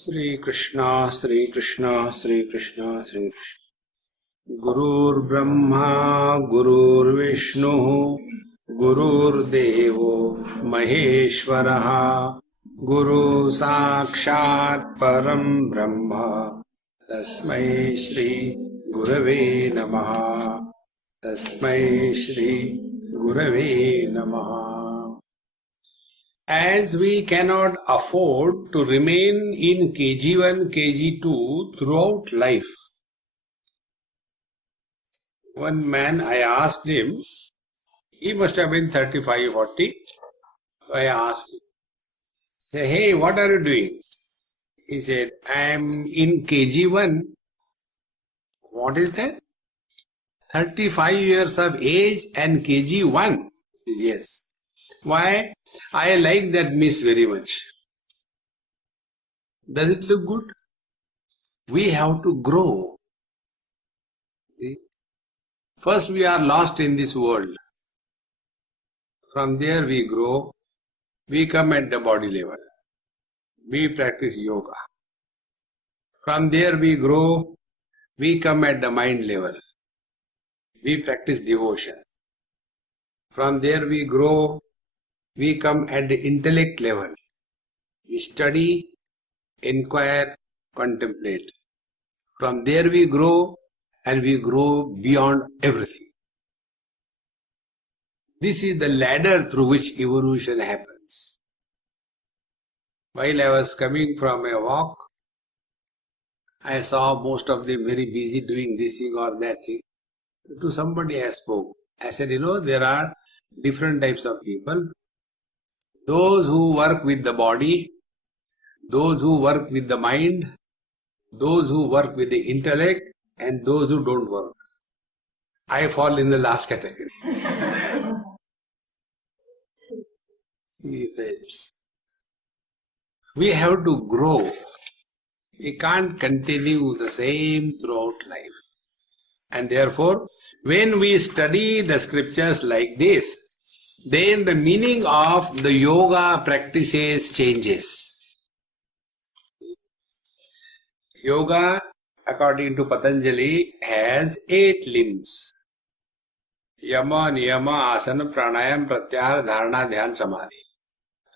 Sri Krishna, Sri Krishna, Sri Krishna, Sri Krishna. Gurur Brahma, Gurur Vishnu, Gurur Devo, Maheshwaraha, Guru Sakshat Param Brahma, Tasmai Shri Gurave Namaha, Tasmai Shri Gurave Namaha. As we cannot afford to remain in KG1, KG2 throughout life. One man, I asked him, he must have been 35, 40. I asked him, say, hey, what are you doing? He said, I am in KG1. What is that? 35 years of age and KG1. Yes. Why? I like that miss very much. Does it look good? We have to grow. See? First we are lost in this world. From there we grow. We come at the body level. We practice yoga. From there we grow. We come at the mind level. We practice devotion. From there we grow. We come at the intellect level. We study, inquire, contemplate. From there we grow and we grow beyond everything. This is the ladder through which evolution happens. While I was coming from a walk, I saw most of them very busy doing this thing or that thing. To somebody I spoke. I said, there are different types of people. Those who work with the body, those who work with the mind, those who work with the intellect, and those who don't work. I fall in the last category. We have to grow. We can't continue the same throughout life. And therefore, when we study the scriptures like this, then the meaning of the yoga practices changes. Yoga, according to Patanjali, has 8 limbs. Yama, Niyama, Asana, Pranayam, Pratyahara, Dharana, Dhyan, Samadhi.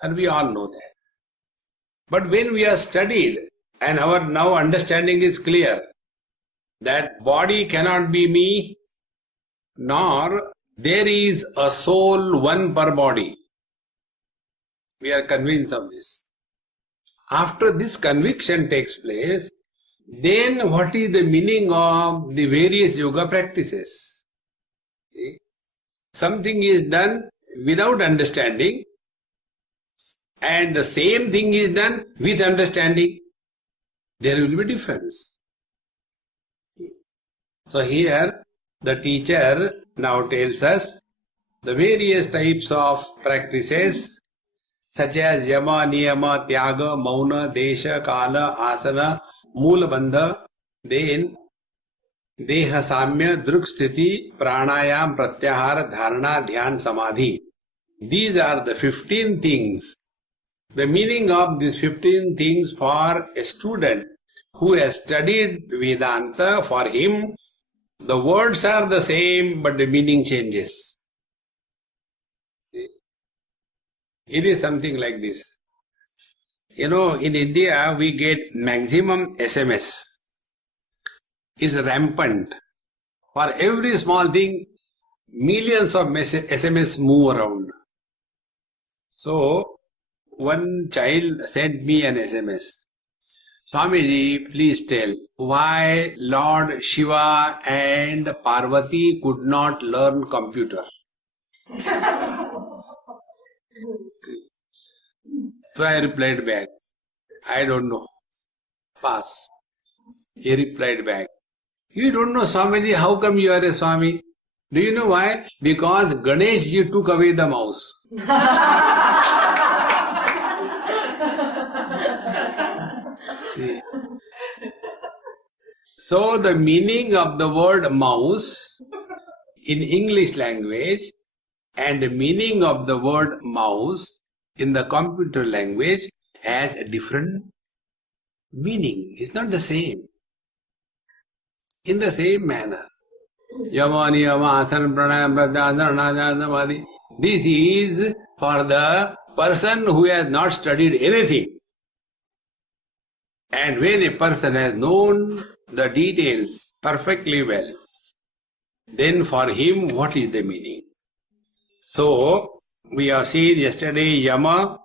And we all know that. But when we are studied and our now understanding is clear that body cannot be me, nor there is a soul one per body. We are convinced of this. After this conviction takes place, then what is the meaning of the various yoga practices? See? Something is done without understanding and the same thing is done with understanding. There will be difference. So here the teacher now tells us the various types of practices such as Yama, Niyama, Tyaga, Mauna, Desha, Kala, Asana, Moola Bandha, then Deha Samya, Druk Sthiti, Pranayam, Pratyahara, Dharana, Dhyan, Samadhi. These are the 15 things. The meaning of these 15 things for a student who has studied Vedanta, for him, the words are the same, but the meaning changes. See? It is something like this. In India, we get maximum SMS. It's rampant. For every small thing, millions of SMS move around. So, one child sent me an SMS. Swamiji, please tell why Lord Shiva and Parvati could not learn computer. So I replied back, I don't know. Pass. He replied back, you don't know Swamiji, how come you are a Swami? Do you know why? Because Ganesh ji took away the mouse. So the meaning of the word mouse in English language and the meaning of the word mouse in the computer language has a different meaning is not the same. In the same manner, yama, niyama, asana, pranayama, pratyahara, samadhi. This is for the person who has not studied anything. And when a person has known the details perfectly well, then for him what is the meaning? So, we have seen yesterday yama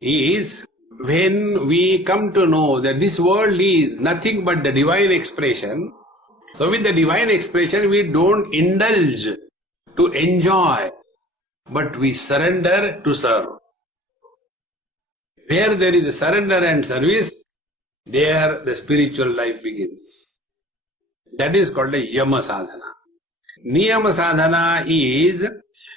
is when we come to know that this world is nothing but the divine expression. So with the divine expression we don't indulge to enjoy, but we surrender to serve. Where there is a surrender and service, there the spiritual life begins. That is called a yama sadhana. Niyama sadhana is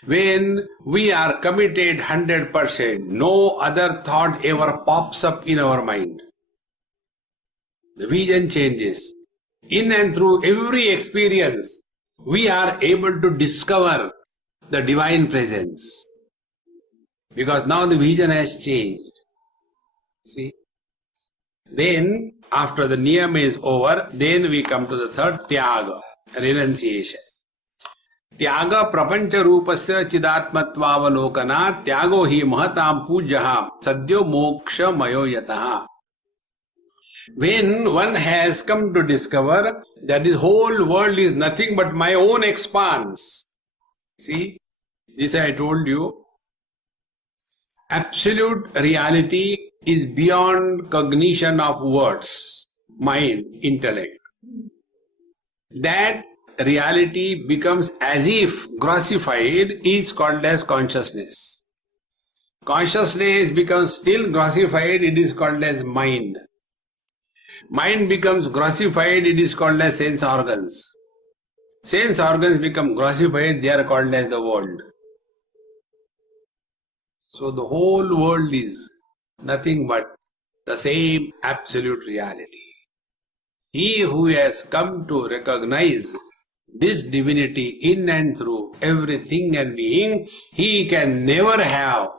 when we are committed 100%, no other thought ever pops up in our mind. The vision changes. In and through every experience, we are able to discover the divine presence. Because now the vision has changed. See? Then, after the niyama is over, then we come to the third, tyaga, renunciation. Tyaga prapancha rupasya chidatmatvavalokana tyago hi mahatam pujaha sadyo moksha mayo yataha. When one has come to discover that this whole world is nothing but my own expanse. See, this I told you. Absolute reality is beyond cognition of words, mind, intellect. That reality becomes as if grossified is called as consciousness. Consciousness becomes still grossified, it is called as mind. Mind becomes grossified, it is called as sense organs. Sense organs become grossified, they are called as the world. So the whole world is nothing but the same absolute reality. He who has come to recognize this divinity in and through everything and being, he can never have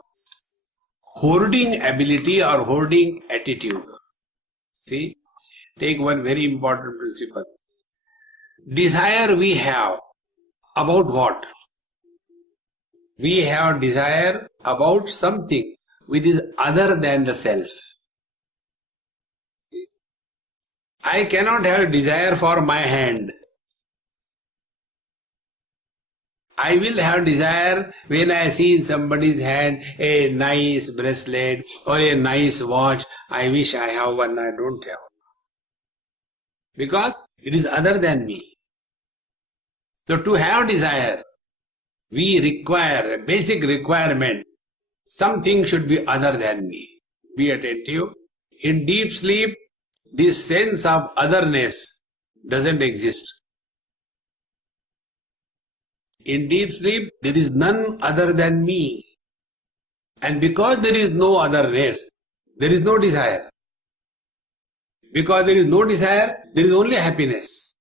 hoarding ability or hoarding attitude. See? Take one very important principle. Desire we have about what? We have desire about something which is other than the self. I cannot have desire for my hand. I will have desire when I see in somebody's hand a nice bracelet or a nice watch. I wish I have one, I don't have. Because it is other than me. So to have desire, we require a basic requirement. Something should be other than me. Be attentive. In deep sleep, this sense of otherness doesn't exist. In deep sleep, there is none other than me. And because there is no otherness, there is no desire. Because there is no desire, there is only happiness.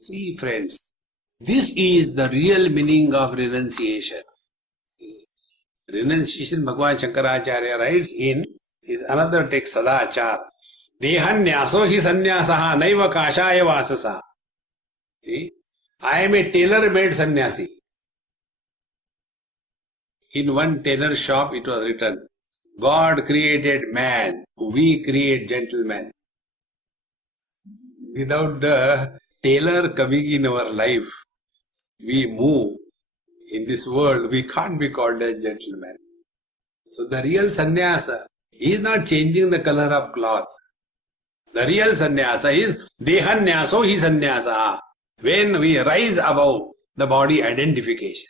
See, friends, this is the real meaning of renunciation. Renunciation, Bhagavan Shankaracharya writes in his another text, Sadachar. Dehanyaso hi sannyasaha naiva kashaya vasasa. I am a tailor-made sannyasi. In one tailor shop it was written, God created man, we create gentleman. Without the tailor coming in our life, we move in this world, we can't be called as gentlemen. So the real sannyasa is not changing the color of cloth. The real sannyasa is dehanyaso hi sannyasa. When we rise above the body identification.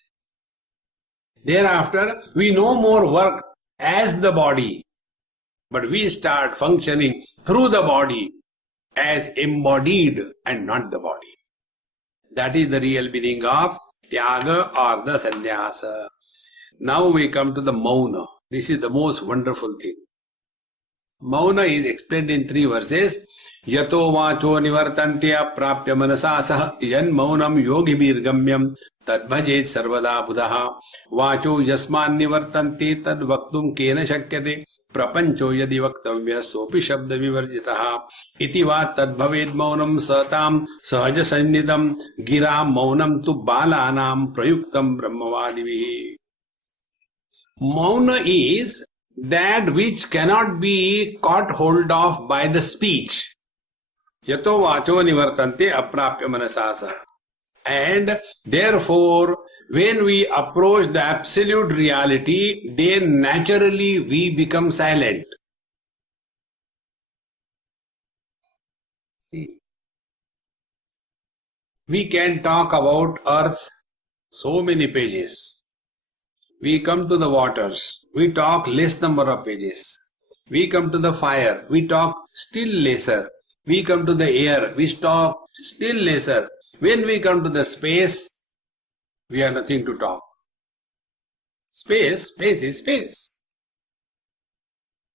Thereafter, we no more work as the body, but we start functioning through the body as embodied and not the body. That is the real meaning of tyaga or the sannyasa. Now we come to the mauna. This is the most wonderful thing. Mauna is explained in 3 verses. Yato vacho nivartante aprapya manasa sah yan maunam yogibir gamyam tadbhajet sarvada buddha. Vacho yasman nivartante tad vaktum kena shakyate prapancho yadi vaktavya sopi shabda vivarjitaha. Iti va tadbhaved maunam satam sahaja sannitam gira maunam tu balanam prayuktam brahmavadivihi. Mauna is that which cannot be caught hold of by the speech. Yato vacho nivartante aprapya manasasa. And therefore, when we approach the absolute reality, then naturally we become silent. See, we can talk about earth so many pages. We come to the waters, we talk less number of pages. We come to the fire, we talk still lesser. We come to the air, we talk still lesser. When we come to the space, we have nothing to talk. Space is space.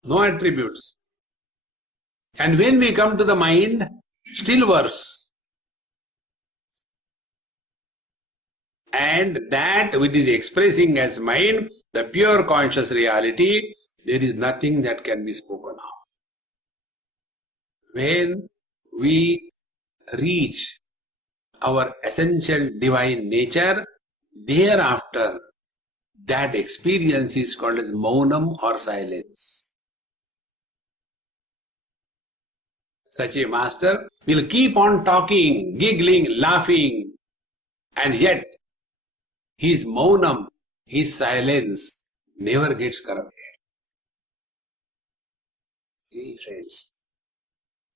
No attributes. And when we come to the mind, still worse. And that which is expressing as mind, the pure conscious reality, there is nothing that can be spoken of. When we reach our essential divine nature, thereafter, that experience is called as maunam or silence. Such a master will keep on talking, giggling, laughing, and yet his maunam, his silence, never gets corrupted. See, friends.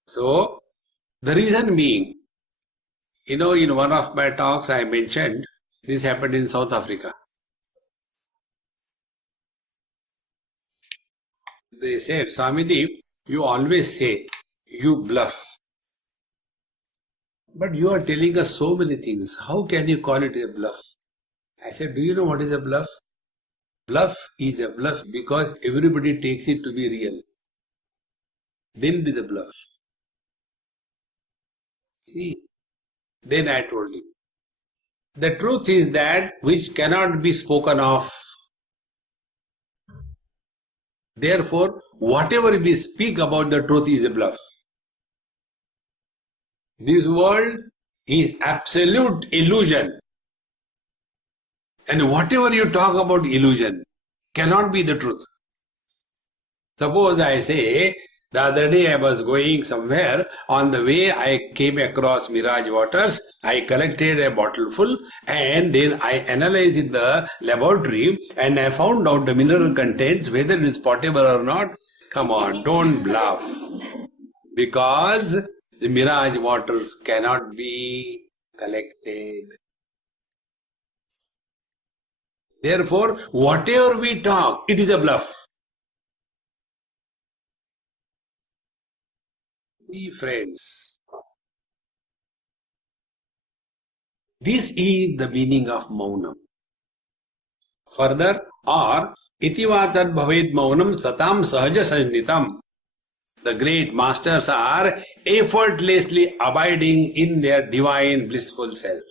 So, the reason being, in one of my talks I mentioned, this happened in South Africa. They said, Swamiji, you always say, you bluff. But you are telling us so many things. How can you call it a bluff? I said, do you know what is a bluff? Bluff is a bluff because everybody takes it to be real. Then it is a bluff. See, then I told him, the truth is that which cannot be spoken of. Therefore, whatever we speak about the truth is a bluff. This world is absolute illusion. And whatever you talk about illusion cannot be the truth. Suppose I say, the other day I was going somewhere, on the way I came across Mirage waters, I collected a bottle full and then I analyzed in the laboratory and I found out the mineral contents, whether it is potable or not. Come on, don't bluff. Because the Mirage waters cannot be collected. Therefore, whatever we talk, it is a bluff. See, friends, this is the meaning of maunam. Further, or itivatad bhaved maunam satam sahaja sannitam. The great masters are effortlessly abiding in their divine blissful self.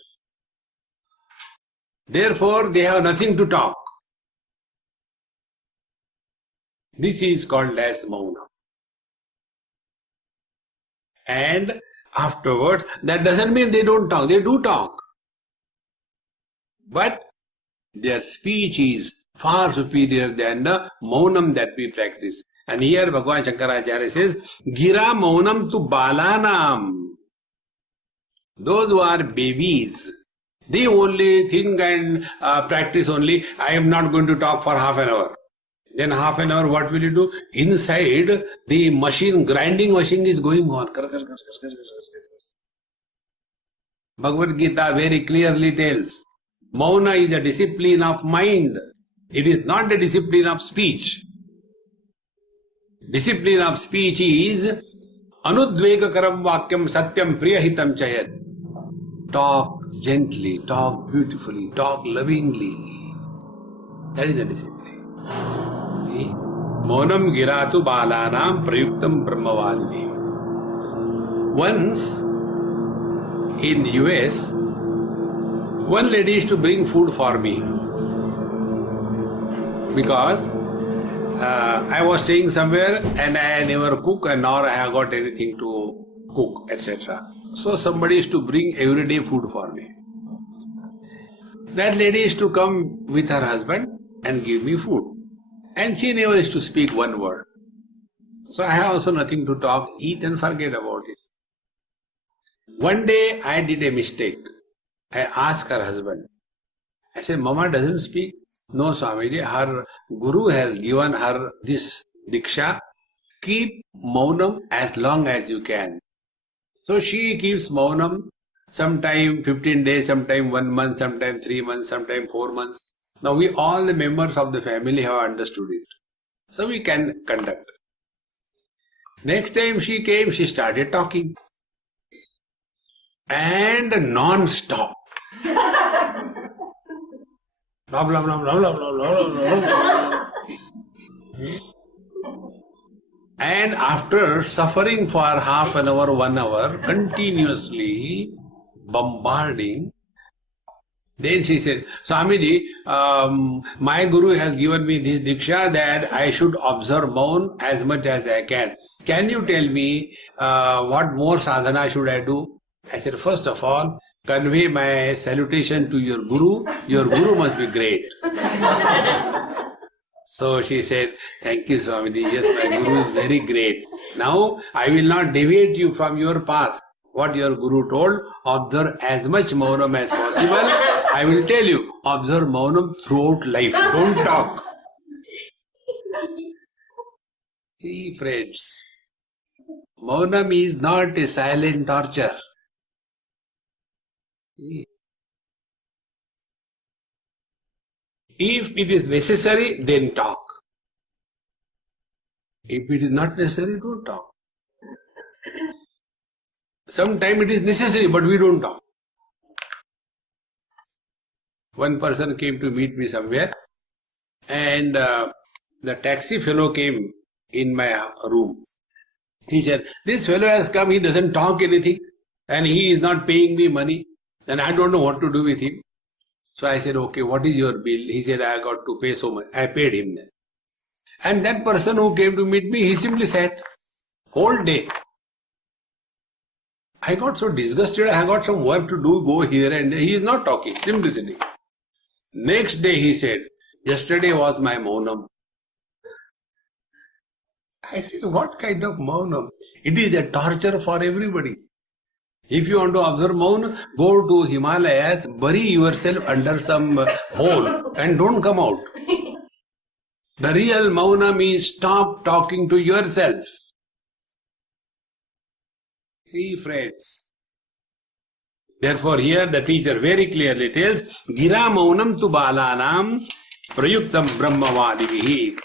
Therefore, they have nothing to talk. This is called as maunam. And afterwards, that doesn't mean they don't talk. They do talk. But their speech is far superior than the maunam that we practice. And here Bhagavan Shankaracharya says, Gira maunam tu balanam. Those who are babies, they only think and practice only, I am not going to talk for half an hour. Then half an hour, what will you do? Inside, the machine, grinding machine is going on. Bhagavad Gita very clearly tells, Mauna is a discipline of mind. It is not a discipline of speech. Discipline of speech is Anudvegakaram Vakyam Satyam Priyahitam Chayat. Talk gently, talk beautifully, talk lovingly. That is the discipline. See? Maunam giratu balanam prayuktam brahmavadini. Once in US, one lady used to bring food for me because I was staying somewhere and I never cook and nor I have got anything to cook, etc. So somebody used to bring everyday food for me. That lady used to come with her husband and give me food. And she never used to speak one word. So I have also nothing to talk, eat and forget about it. One day I did a mistake. I asked her husband. I said, Mama doesn't speak. No, Swamiji, her guru has given her this diksha. Keep maunam as long as you can. So she keeps maunam, sometime 15 days, sometime 1 month, sometime 3 months, sometime 4 months. Now we all the members of the family have understood it. So we can conduct. Next time she came, she started talking. And non-stop. Blah, blah, blah, blah, blah, blah, blah, blah. And after suffering for half an hour, 1 hour, continuously bombarding, then she said, Swamiji, my guru has given me this diksha that I should observe maun as much as I can. Can you tell me what more sadhana should I do? I said, first of all, convey my salutation to your guru. Your guru must be great. So she said, thank you, Swamiji. Yes, my guru is very great. Now, I will not deviate you from your path. What your guru told, observe as much maunam as possible. I will tell you, observe maunam throughout life. Don't talk. See, friends, maunam is not a silent torture. If it is necessary, then talk. If it is not necessary, don't talk. Sometimes it is necessary, but we don't talk. One person came to meet me somewhere, and the taxi fellow came in my room. He said, this fellow has come, he doesn't talk anything, and he is not paying me money, and I don't know what to do with him. So I said, okay, what is your bill? He said, I got to pay so much. I paid him then. And that person who came to meet me, he simply sat whole day. I got so disgusted, I got some work to do, go here and there. He is not talking, simply sitting. Next day he said, yesterday was my maunam. I said, what kind of maunam? It is a torture for everybody. If you want to observe maun, go to Himalayas, bury yourself under some hole and don't come out. The real maunam is stop talking to yourself. See, friends. Therefore, here the teacher very clearly tells, Gira maunam tu balanam prayuktam brahmavadivihi.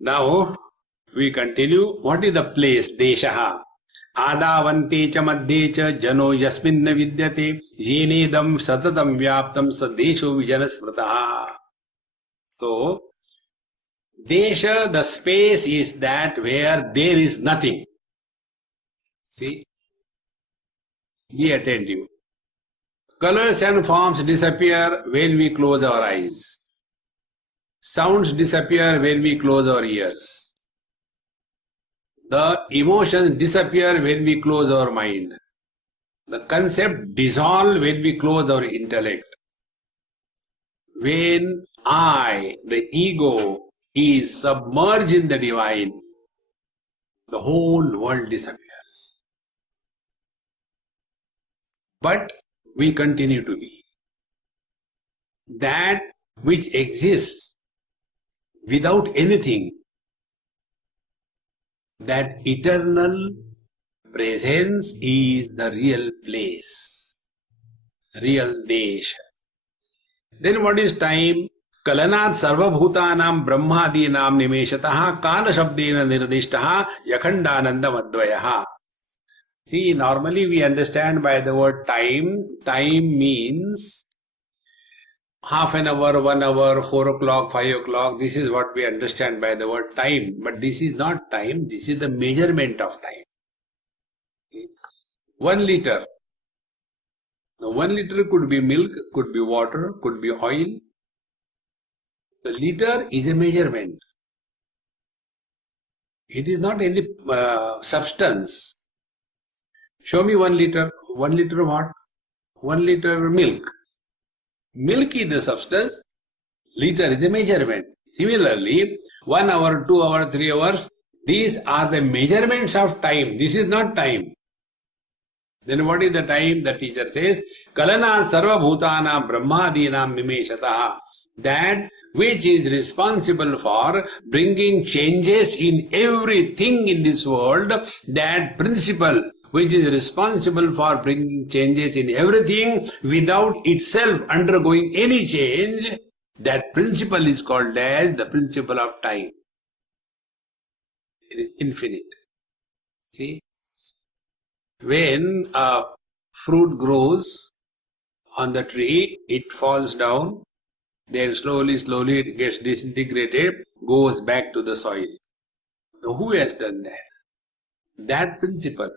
Now, we continue. What is the place? Deshaha. Adavante cha madhye cha jano yasminna vidyate yenedam satatam vyaptam sadesho vijanasmrataha. So, desha, the space is that where there is nothing. See? Be attentive. Colors and forms disappear when we close our eyes. Sounds disappear when we close our ears. The emotions disappear when we close our mind. The concept dissolve when we close our intellect. When I, the ego, is submerged in the divine, the whole world disappears. But we continue to be. That which exists without anything, that eternal presence is the real place, real desha. Then what is time? Kalanat sarvabhutanam brahmadinam nimeshataha kala shabdena nirdishtaha yakhandananda madvayaha. See, normally we understand by the word time. Time means half an hour, 1 hour, 4 o'clock, 5 o'clock, this is what we understand by the word time. But this is not time, this is the measurement of time. 1 liter. Now 1 liter could be milk, could be water, could be oil. The liter is a measurement. It is not any substance. Show me 1 liter. 1 liter of what? 1 liter milk. Milk is the substance. Liter is a measurement. Similarly, 1 hour, 2 hours, 3 hours, these are the measurements of time. This is not time. Then what is the time? The teacher says, Kalana sarva bhutanam brahmadinam mimeshataha. That which is responsible for bringing changes in everything in this world, that principle which is responsible for bringing changes in everything without itself undergoing any change, that principle is called as the principle of time. It is infinite. See? When a fruit grows on the tree, it falls down, then slowly it gets disintegrated, goes back to the soil. Now, who has done that? That principle,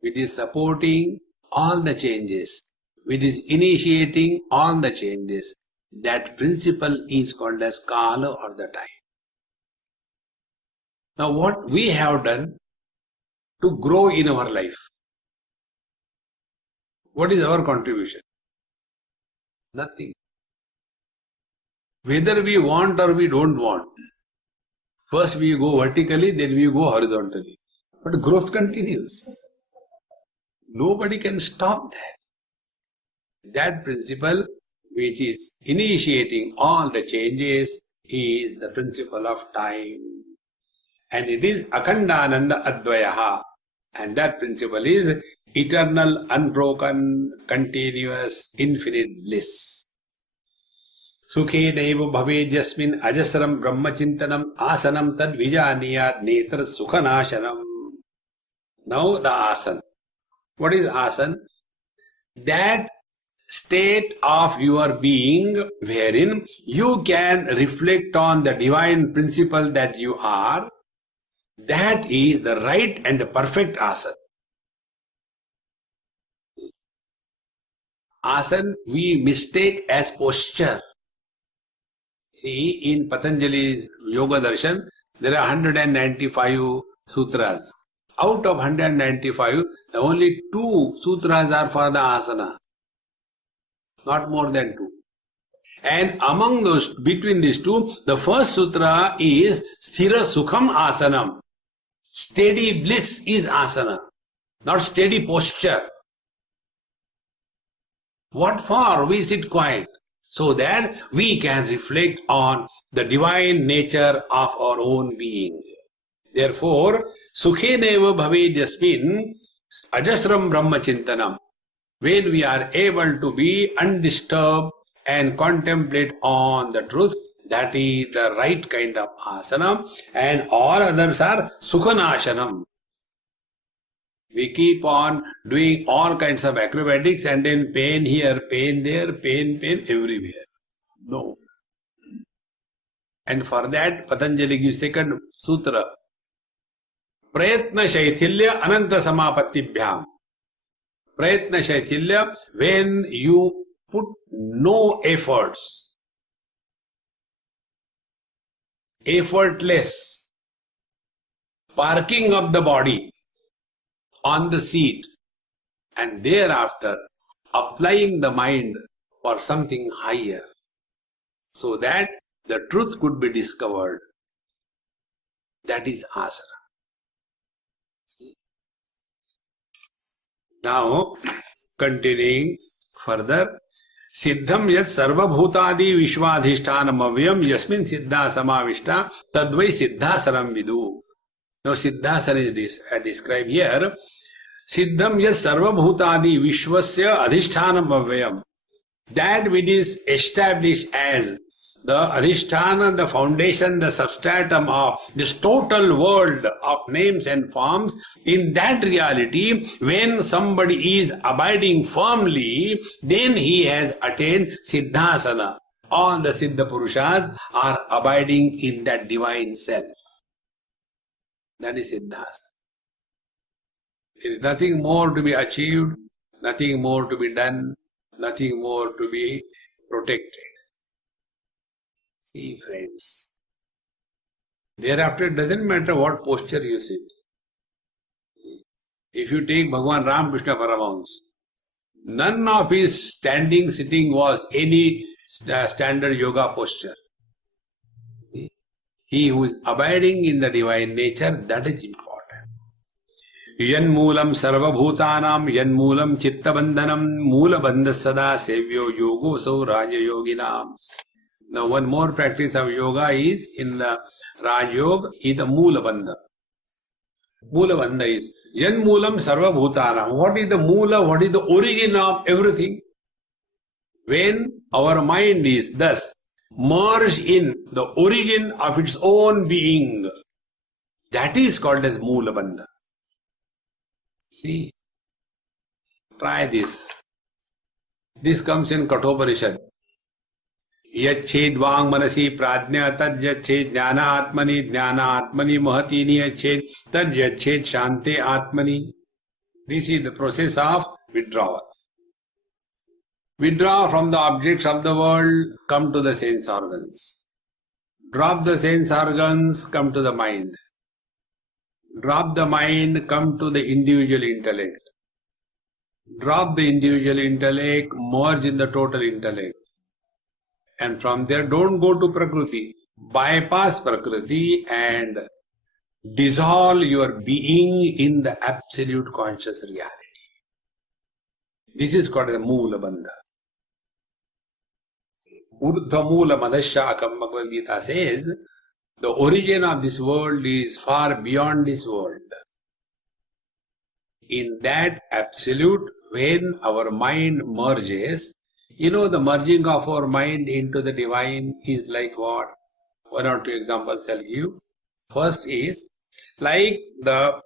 which is supporting all the changes, which is initiating all the changes, that principle is called as Kala or the time. Now, what we have done to grow in our life? What is our contribution? Nothing. Whether we want or we don't want. First we go vertically, then we go horizontally. But growth continues. Nobody can stop that. That principle which is initiating all the changes is the principle of time. And it is Akhandananda Advayaha. And that principle is eternal, unbroken, continuous, infinite bliss. Sukhe neva bhavedyasmin ajasram brahmachintanam asanam tad vijaniyat netra sukhanashanam. Now the asan. What is asan? That state of your being wherein you can reflect on the divine principle that you are, that is the right and the perfect asan. Asan we mistake as posture. See, in Patanjali's Yoga Darshan, there are 195 sutras. Out of 195, only 2 sutras are for the asana. Not more than 2. And among those, between these two, the first sutra is Sthira Sukham Asanam. Steady bliss is asana, not steady posture. What for? We sit quiet, so that we can reflect on the divine nature of our own being. Therefore, Sukheneva Bhavedyasmin Ajasram Brahmachintanam. When we are able to be undisturbed and contemplate on the truth, that is the right kind of asana, and all others are Sukhanashanam. We keep on doing all kinds of acrobatics and then pain here, pain there, pain everywhere. No. And for that, Patanjali gives second sutra. Prayatna Shaithilya Ananta Samapattibhyam. Prayatna Shaithilya, when you put no efforts, effortless parking of the body on the seat, and thereafter applying the mind for something higher, so that the truth could be discovered. That is asana. Now, continuing further, Siddham yat sarva bhutadi vishwadhishtanam avyam yasmin siddha samavishta tadvai siddhasaram vidu. Now, siddhasana is described here. Siddham yat sarva bhutadi vishwasya adhishtanam avyam. That which is established as the adhisthana, the foundation, the substratum of this total world of names and forms, in that reality, when somebody is abiding firmly, then he has attained siddhasana. all the Siddha Purushas are abiding in that divine self. That is Siddhas. There is nothing more to be achieved, nothing more to be done, nothing more to be protected. See, friends, thereafter it doesn't matter what posture you sit. If you take Bhagavan Ramakrishna Paramahamsa, none of his standing, sitting was any standard yoga posture. He who is abiding in the divine nature, that is important. Yanmoolam sarvabhutanam yanmoolam chittavandhanam moolabandha sada sevyo yogo so raja yoginam. Now one more practice of yoga is in the Raj Yoga is the moolabandha. Moolabandha is yanmoolam sarvabhutanam. What is the moola? What is the origin of everything? When our mind is thus merged in the origin of its own being, that is called as moolabandha. See, try this. This comes in Kathoparishad. Yached vang manasi pradnya tad yached jnana atmani mahatini yached tad yached shante atmani. This is the process of withdrawal. Withdraw from the objects of the world, come to the sense organs. Drop the sense organs, come to the mind. Drop the mind, come to the individual intellect. Drop the individual intellect, merge in the total intellect. And from there, don't go to Prakriti. Bypass Prakriti and dissolve your being in the absolute conscious reality. This is called the Moola Bandha. Urdhva Moola Madhashakam, Bhagavad Gita says, the origin of this world is far beyond this world. In that absolute, when our mind merges, the merging of our mind into the divine is like what? One or two examples I'll give. First is, like the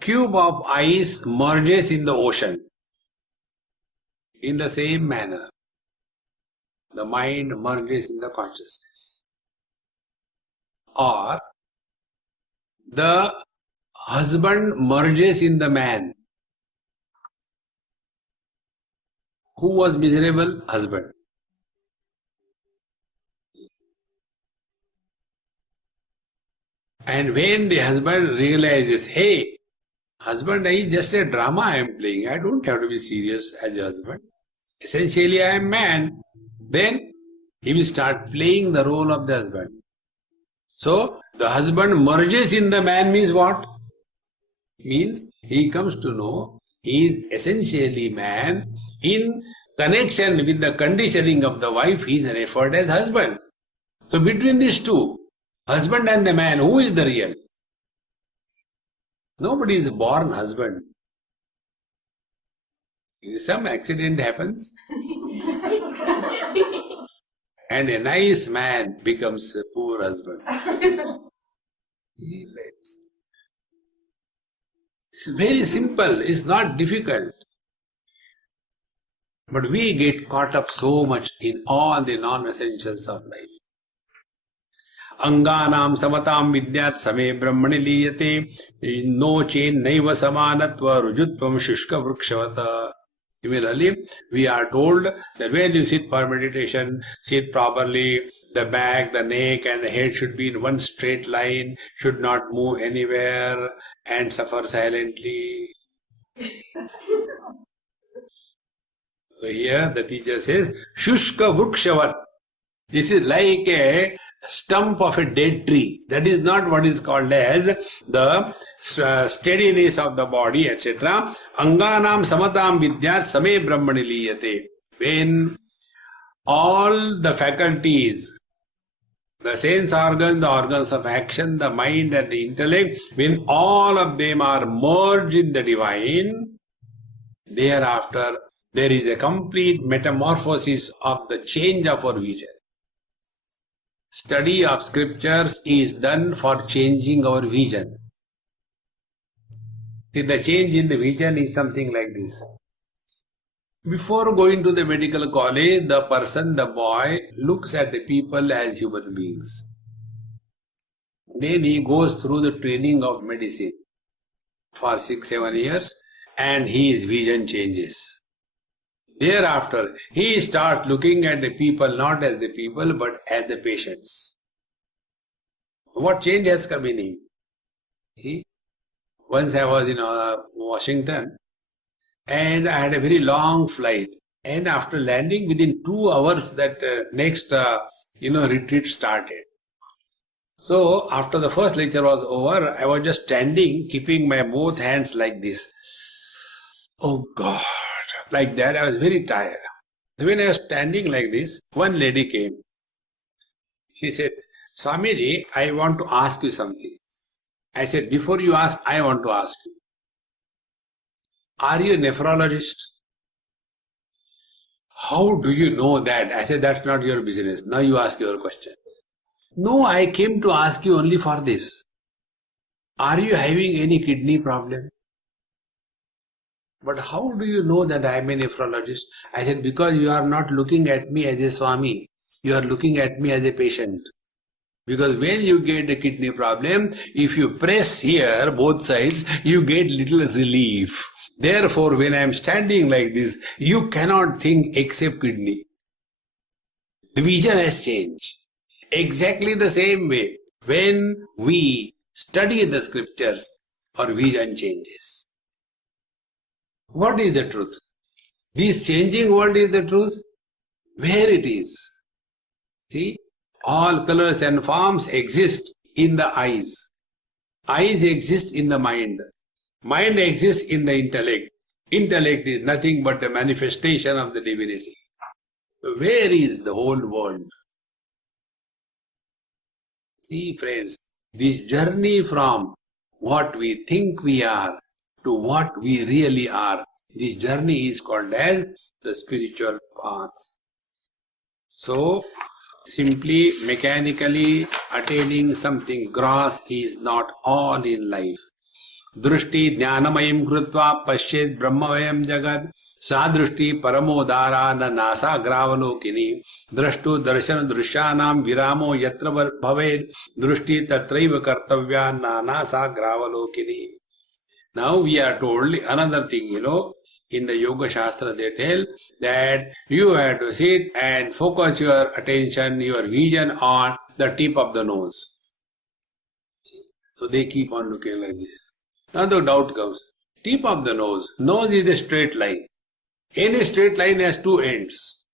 cube of ice merges in the ocean. In the same manner, the mind merges in the consciousness. Or, the husband merges in the man. Who was miserable? Husband. And when the husband realizes, hey, husband is just a drama I am playing. I don't have to be serious as a husband. Essentially I am man. Then he will start playing the role of the husband. So, the husband merges in the man means what? Means he comes to know he is essentially man. In connection with the conditioning of the wife, he is referred as husband. So, between these two, husband and the man, who is the real? Nobody is born husband. If some accident happens, and a nice man becomes a poor husband. It's very simple, it's not difficult. But we get caught up so much in all the non-essentials of life. Anganam samatam vidyat same brahmani liyate no chen naiva samanatva rujutvam shushka vrukṣavata. Similarly, we are told that when you sit for meditation, sit properly, the back, the neck and the head should be in one straight line, should not move anywhere and suffer silently. So here the teacher says, Shushka Vrukṣavat. This is like a stump of a dead tree. That is not what is called as the steadiness of the body, etc. Anganam samatam vidyat same brahmani liyate. When all the faculties, the sense organs, the organs of action, the mind and the intellect, when all of them are merged in the divine, thereafter there is a complete metamorphosis of the change of our vision. Study of scriptures is done for changing our vision. See, the change in the vision is something like this. Before going to the medical college, the person, the boy, looks at the people as human beings. Then he goes through the training of medicine for 6-7 years and his vision changes. Thereafter, he starts looking at the people not as the people but as the patients. What change has come in him? Once I was in Washington and I had a very long flight, and after landing within 2 hours that next retreat started. So after the first lecture was over, I was just standing keeping my both hands like this. Oh God, like that. I was very tired. When I was standing like this, one lady came. She said, Swamiji, I want to ask you something. I said, before you ask, I want to ask you. Are you a nephrologist? How do you know that? I said, that's not your business. Now you ask your question. No, I came to ask you only for this. Are you having any kidney problem? But how do you know that I am a nephrologist? I said, because you are not looking at me as a Swami. You are looking at me as a patient. Because when you get a kidney problem, if you press here, both sides, you get little relief. Therefore, when I am standing like this, you cannot think except kidney. The vision has changed. Exactly the same way, when we study the scriptures, our vision changes. What is the truth? This changing world is the truth. Where it is? See? All colors and forms exist in the eyes. Eyes exist in the mind. Mind exists in the intellect. Intellect is nothing but a manifestation of the divinity. Where is the whole world? See, friends, this journey from what we think we are to what we really are, this journey is called as the spiritual path. So, simply mechanically attaining something gross is not all in life. Drushti jnanamayam krutva pashyed brahmavayam jagad sa drushti paramodara na nasa gravalokini drashtu darshan drushyanam viramo yatra bhaved drushti tatraiva kartavya na nasa gravalokini. Now we are told another thing, in the Yoga Shastra they tell that you have to sit and focus your attention, your vision on the tip of the nose. So they keep on looking like this. Now the doubt comes. Tip of the nose. Nose is a straight line. Any straight line has two ends.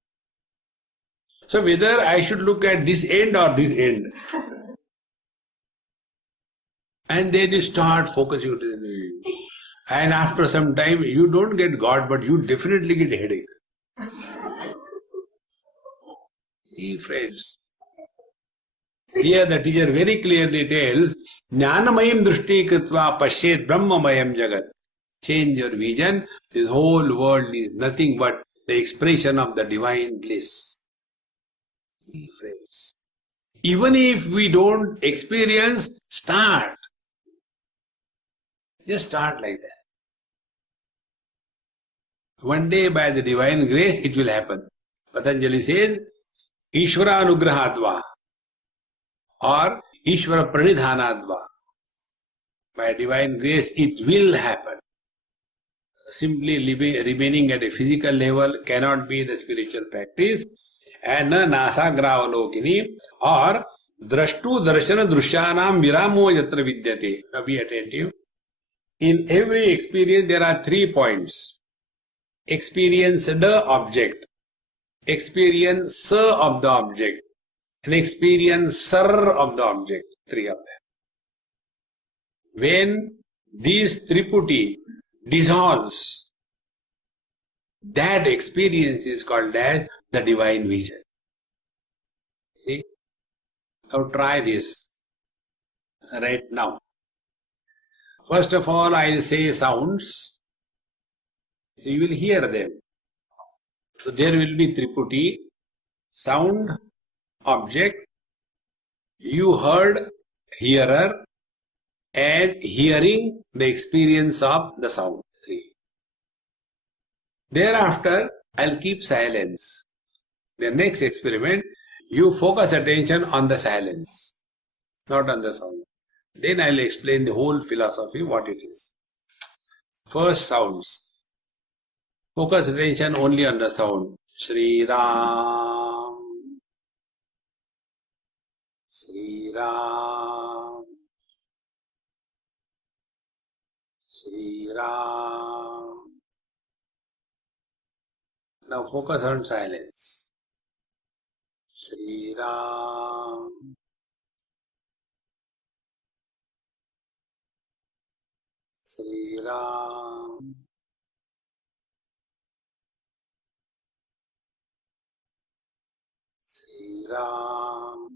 So whether I should look at this end or this end. And then you start focusing to the end. And after some time, you don't get God, but you definitely get headache. See, friends. Here the teacher very clearly tells, Jnanamayam drushti kritva pashyet brahmamayam jagat. Change your vision. This whole world is nothing but the expression of the divine bliss. See, friends. Even if we don't experience, start. Just start like that. One day by the divine grace it will happen. Patanjali says, Ishvara anugrahadva or Ishvara pranidhanadva. By divine grace it will happen. Simply remaining at a physical level cannot be the spiritual practice. And nasa gravalokini or drashtu darshana drushyanam viramo yatra vidyate. Now be attentive. In every experience there are 3 points. Experienced object, experiencer of the object, and experiencer of the object. 3 of them. When these triputi dissolves, that experience is called as the divine vision. See? Now try this right now. First of all, I'll say sounds. So you will hear them. So there will be triputi, sound, object, you heard, hearer, and hearing the experience of the sound. 3. Thereafter, I'll keep silence. The next experiment, you focus attention on the silence, not on the sound. Then I'll explain the whole philosophy, what it is. First, sounds. Focus attention only on the sound. Sri Ram, Sri Ram, Sri Ram. Now focus on silence. Sri Ram, Sri Ram, Sri Ram.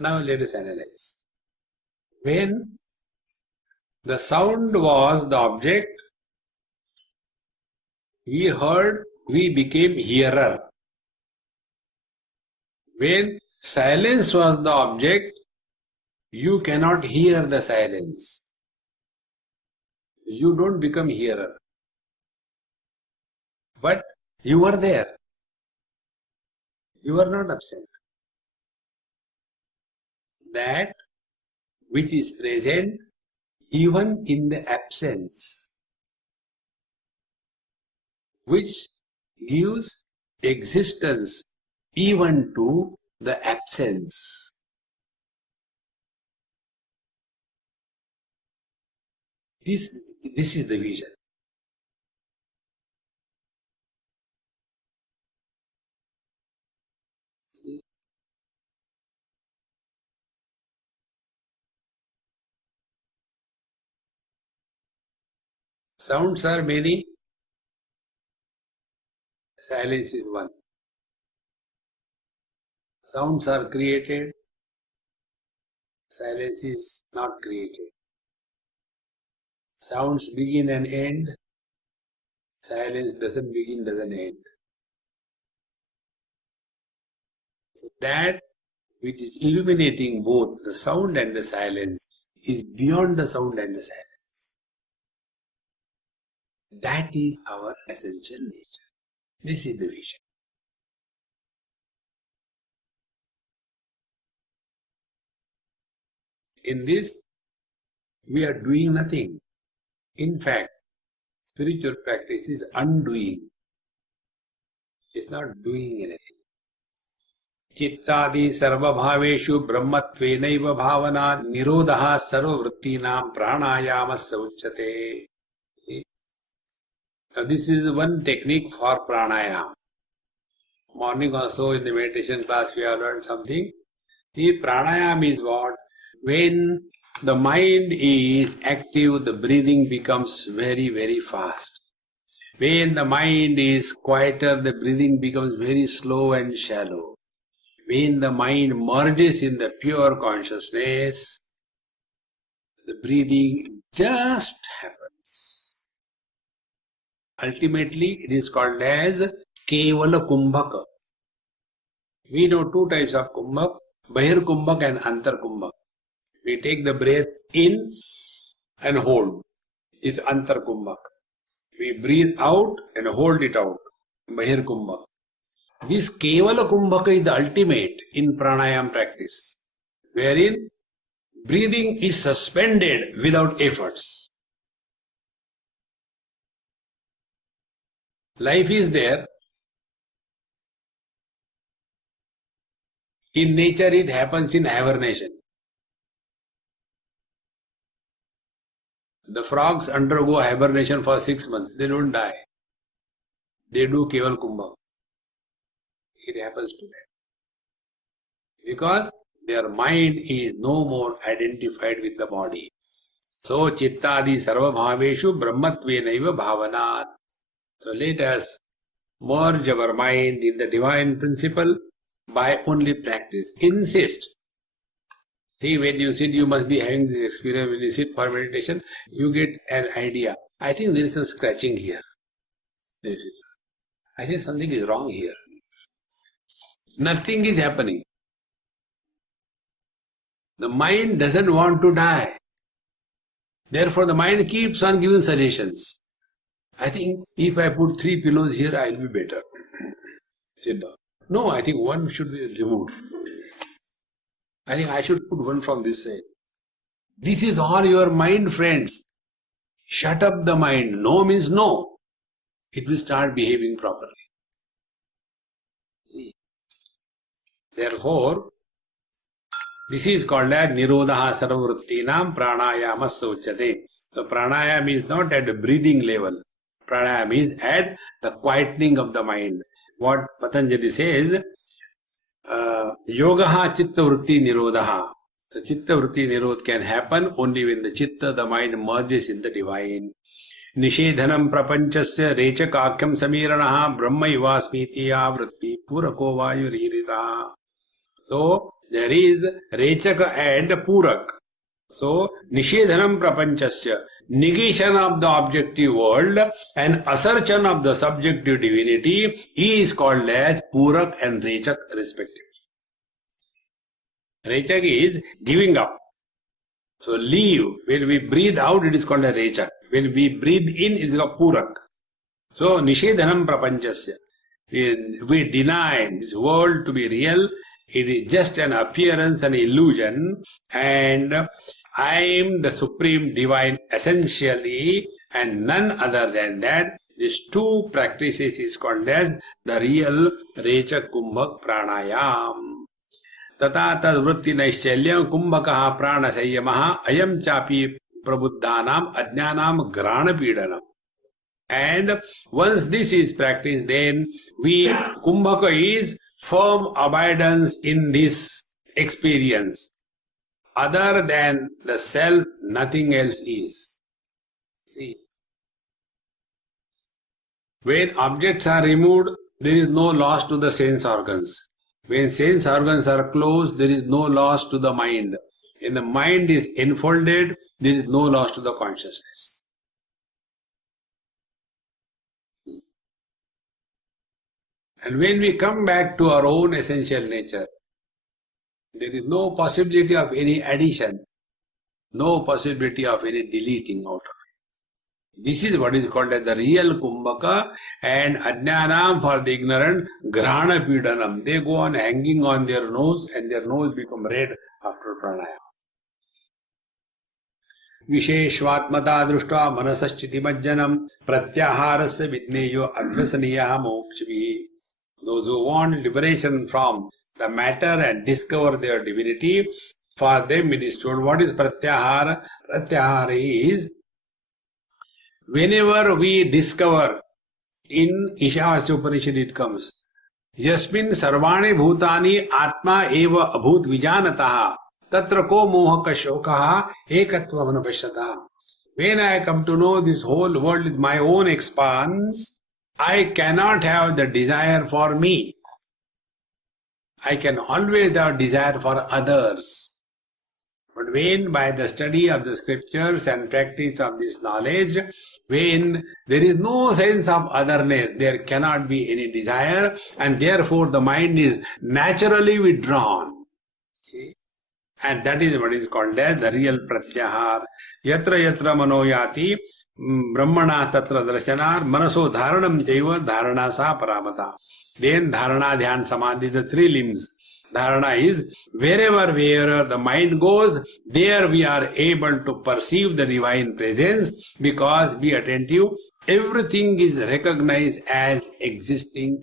Now let us analyze. When the sound was the object, we heard, we became hearer. When silence was the object, you cannot hear the silence. You don't become hearer. But you were there. You were not absent. That which is present even in the absence, which gives existence even to the absence. This is the vision. Sounds are many, silence is one. Sounds are created, silence is not created. Sounds begin and end, silence doesn't begin, doesn't end. So that which is illuminating both the sound and the silence is beyond the sound and the silence. That is our essential nature. This is the vision. In this, we are doing nothing. In fact, spiritual practice is undoing. It's not doing anything. Chittadi sarvabhaveshu brahmatvenaiva bhavana nirodha sarvavrittinam pranayamasya uchyate. Now this is one technique for pranayama. Morning also in the meditation class we have learned something. The pranayama is what? When the mind is active, the breathing becomes very, very fast. When the mind is quieter, the breathing becomes very slow and shallow. When the mind merges in the pure consciousness, the breathing just happens. Ultimately, it is called as Kevala Kumbhaka. We know two types of Kumbhak, Bahir Kumbhak and Antar Kumbhak. We take the breath in and hold, is Antar Kumbhak. We breathe out and hold it out, Bahir Kumbhak. This Kevala Kumbhaka is the ultimate in pranayama practice, wherein breathing is suspended without efforts. Life is there. In nature it happens in hibernation. The frogs undergo hibernation for 6 months. They don't die. They do Keval Kumbhaka. It happens to them. Because their mind is no more identified with the body. So, chittadi sarvabhaveshu brahmatvenaiva bhavanat. So, let us merge our mind in the divine principle by only practice. Insist. See, when you sit, you must be having this experience. When you sit for meditation, you get an idea. I think there is some scratching here. I think something is wrong here. Nothing is happening. The mind doesn't want to die. Therefore, the mind keeps on giving suggestions. I think if I put 3 pillows here, I will be better. Sit down. No, I think one should be removed. I think I should put one from this side. This is all your mind, friends. Shut up the mind. No means no. It will start behaving properly. Therefore, this is called as Nirodha Sarvavrittinam Pranayamasya Uchyate. So pranayama is not at the breathing level. Pranayama is at the quietening of the mind. What Patanjali says, Yogaha Chitta Vritti Nirodha. The Chitta Vritti Nirod can happen only when the Chitta, the mind, merges in the divine. Nishedhanam prapanchasya rechakakyam samiranaha brahma ivasmitiya vritti purako vayuririta. So, there is rechaka and purak. So, nishedhanam prapanchasya, negation of the objective world and assertion of the subjective divinity is called as purak and rechak respectively. Rechak is giving up. So, leave. When we breathe out, it is called a rechak. When we breathe in, it is called purak. So, nishedhanam prapanchasya. We deny this world to be real. It is just an appearance, an illusion, and I am the Supreme Divine essentially, and none other than that. These two practices is called as the real Recha Kumbhak Pranayam. Tata tad vritti naishchalyam kumbhakaha prana sayyamaha ayam chapi prabuddhanam ajnanam grana pidanam. And once this is practiced, then kumbhaka is firm abidance in this experience. Other than the self, nothing else is. See, when objects are removed, there is no loss to the sense organs. When sense organs are closed, there is no loss to the mind. When the mind is enfolded, there is no loss to the consciousness. And when we come back to our own essential nature, there is no possibility of any addition, no possibility of any deleting out of it. This is what is called as the real kumbhaka, and ajnanam for the ignorant, grana pidanam. They go on hanging on their nose and their nose become red after pranayama. Visheshvatmata društva manasaschiti pratyaharasya vidneyo advasaniya mokshvihi. Those who want liberation from the matter and discover their divinity, for them it is told what is pratyahara. Pratyahara is whenever we discover, in Ishavasya Upanishad it comes, Yasmin sarvani bhutani atma eva abhut vijanataha tatra ko mohaka shokaha ekatva manupashyata. When I come to know this whole world is my own expanse, I cannot have the desire for me. I can always have desire for others. But when by the study of the scriptures and practice of this knowledge, when there is no sense of otherness, there cannot be any desire, and therefore the mind is naturally withdrawn. See? And that is what is called as the real pratyahar. Yatra yatra manoyati brahmana tatra darshanar manaso dharanam jaiva dharana sa paramata. Then dharana, dhyan, samadhi, the three limbs. Dharana is wherever the mind goes, there we are able to perceive the divine presence, because, be attentive, everything is recognized as existing.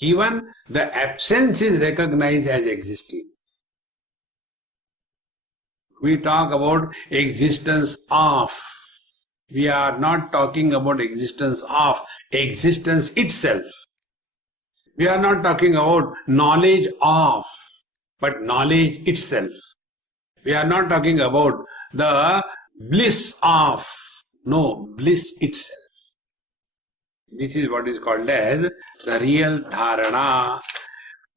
Even the absence is recognized as existing. We talk about existence of. We are not talking about existence of, existence itself. We are not talking about knowledge of, but knowledge itself. We are not talking about the bliss of, no, bliss itself. This is what is called as the real dharana.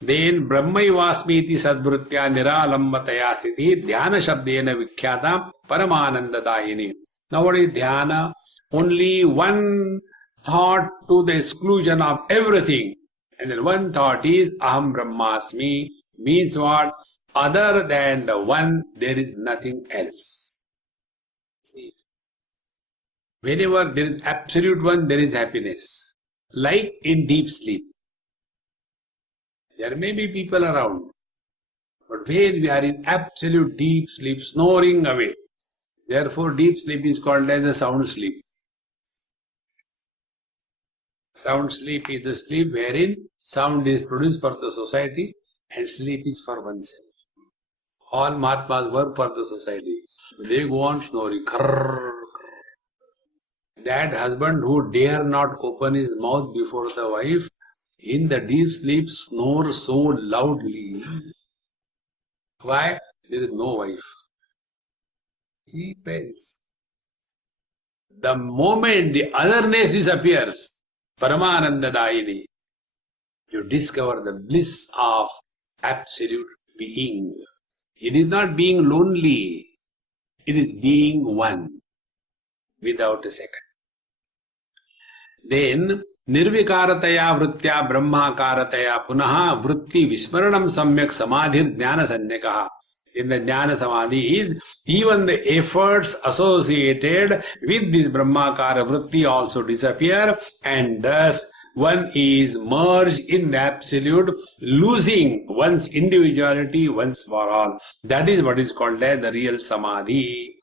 Then brahmaivasmiti sadvrutya niralambataya sthiti dhyana shabdena vikhyata paramananda dayini. Now what is dhyana? Only one thought to the exclusion of everything. And then one thought is aham brahmasmi, means what? Other than the one, there is nothing else. See, whenever there is absolute one, there is happiness. Like in deep sleep. There may be people around, but when we are in absolute deep sleep, snoring away, therefore deep sleep is called as a sound sleep. Sound sleep is the sleep wherein sound is produced for the society and sleep is for oneself. All Mahatmas work for the society. They go on snoring. Krrr, krrr. That husband who dare not open his mouth before the wife, in the deep sleep snores so loudly. Why? There is no wife. He fails. The moment the otherness disappears, Paramananda Dayini, you discover the bliss of absolute being. It is not being lonely. It is being one without a second. Then, nirvikarataya vrittya brahmakarataya punaha vritti vismaranam samyak samadhir jnana sanyakaha. In the jnana samadhi is even the efforts associated with this brahmakara vritti also disappear, and thus one is merged in the absolute, losing one's individuality once for all. That is what is called as the real samadhi.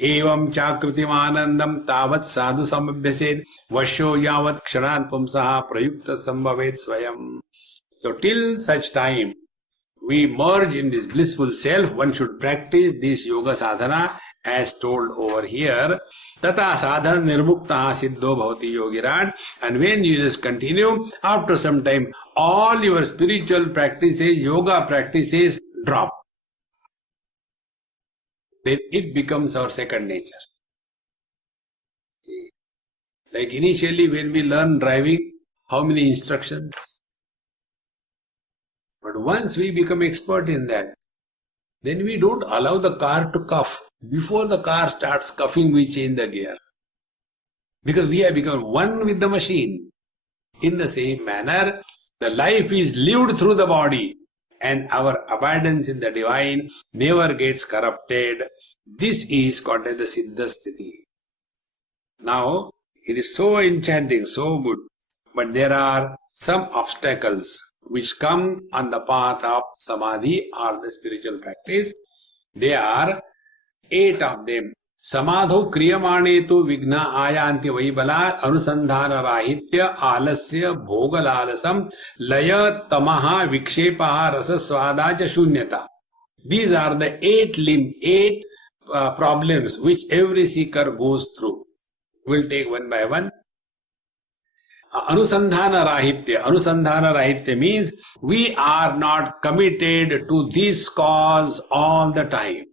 Evam chakritimanandam tavat sadhu samabhyaset vasho yavat kshanan pumsaha prayukta sambhavet swayam. So till such time we merge in this blissful self, one should practice this yoga sadhana as told over here. Tata sadhana nirmuktaha siddho bhavati yogirat. And when you just continue, after some time, all your spiritual practices, yoga practices drop. Then it becomes our second nature. Like initially when we learn driving, how many instructions? But once we become expert in that, then we don't allow the car to cough. Before the car starts coughing, we change the gear. Because we have become one with the machine. In the same manner, the life is lived through the body, and our abidance in the divine never gets corrupted. This is called as the Siddha Sthiti. Now, it is so enchanting, so good, but there are some obstacles which come on the path of Samadhi or the spiritual practice. They are 8 of them. Samadho kriyamane tu vigna ayanti vaibala anusandhana rahitya alasya bhogalalasam laya tamaha vikshepaha rasaswadacha shunyata. These are the 8 problems which every seeker goes through. We'll take one by one. Anusandhana rahitya. Anusandhana rahitya means we are not committed to this cause all the time.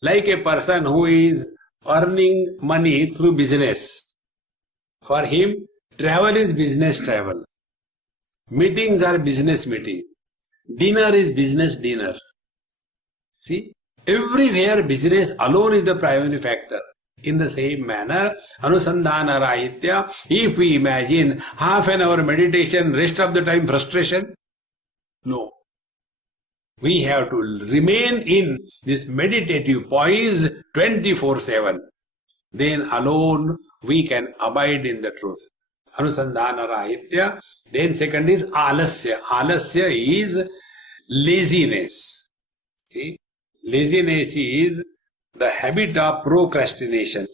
Like a person who is earning money through business. For him, travel is business travel. Meetings are business meeting. Dinner is business dinner. See, everywhere business alone is the primary factor. In the same manner, Anusandhana Rahitya, if we imagine half an hour meditation, rest of the time frustration, no. We have to remain in this meditative poise 24/7. Then alone we can abide in the truth. Anusandhana Rahitya. Then second is Alasya. Alasya is laziness. See? Laziness is the habit of procrastination.